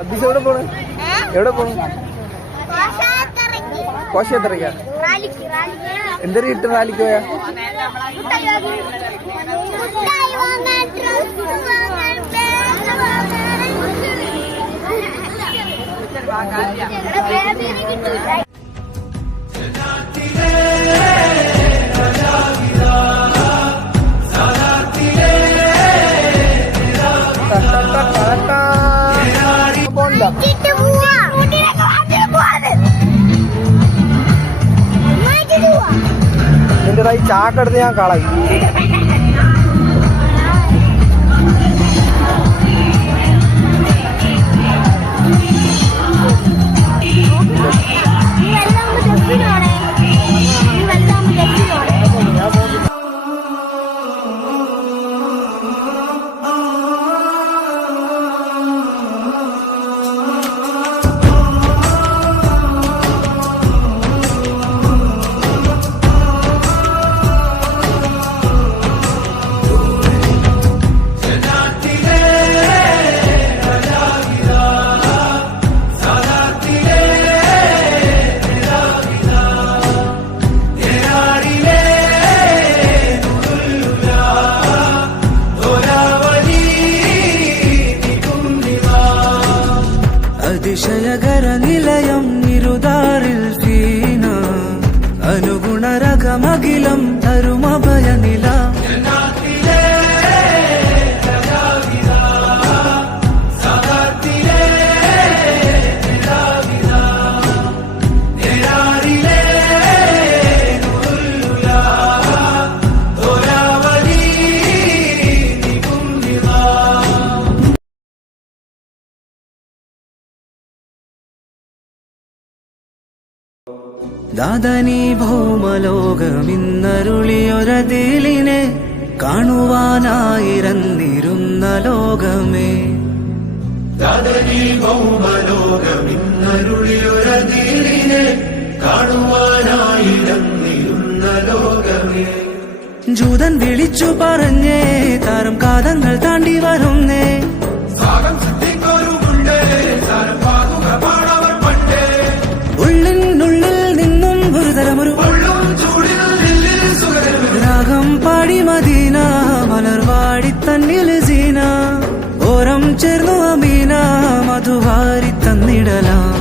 അബ്ബീസ് എവിടെ പോണു? എവിടെ പോണു? കോശത്തറയ്ക്ക. എന്തൊരു കിട്ടും റാലിക്ക് പോയാ? നിന്റെ ഈ ചാക്കെടുത്ത് ഞാൻ കളയും. അതിശയകര നിലയം ഇരുതാറിൽ ഫീന അനുഗുണരകമകിലം തരുമഭയനില ദാദനീ ഭൗമലോകമിന്നരുളിയൊരതിലിനെ കാണുവാനായിരന്നിരുന്ന ലോകമേ. ദാദനീ ഭൗമലോകമിന്നരുളിയൊരതിലിനെ കാണുവാനായിരന്നിരുന്ന ലോകമേ. ജൂതൻ വിളിച്ചു പറഞ്ഞേ താരം കാതങ്ങൾ താണ്ടി വരുന്നേ. രാഗം പാടി മദീന മലർവാടി തന്നിൽ സീന ഓരം ചേർന്നു അമീന മധുവാരി തന്നിടലാം.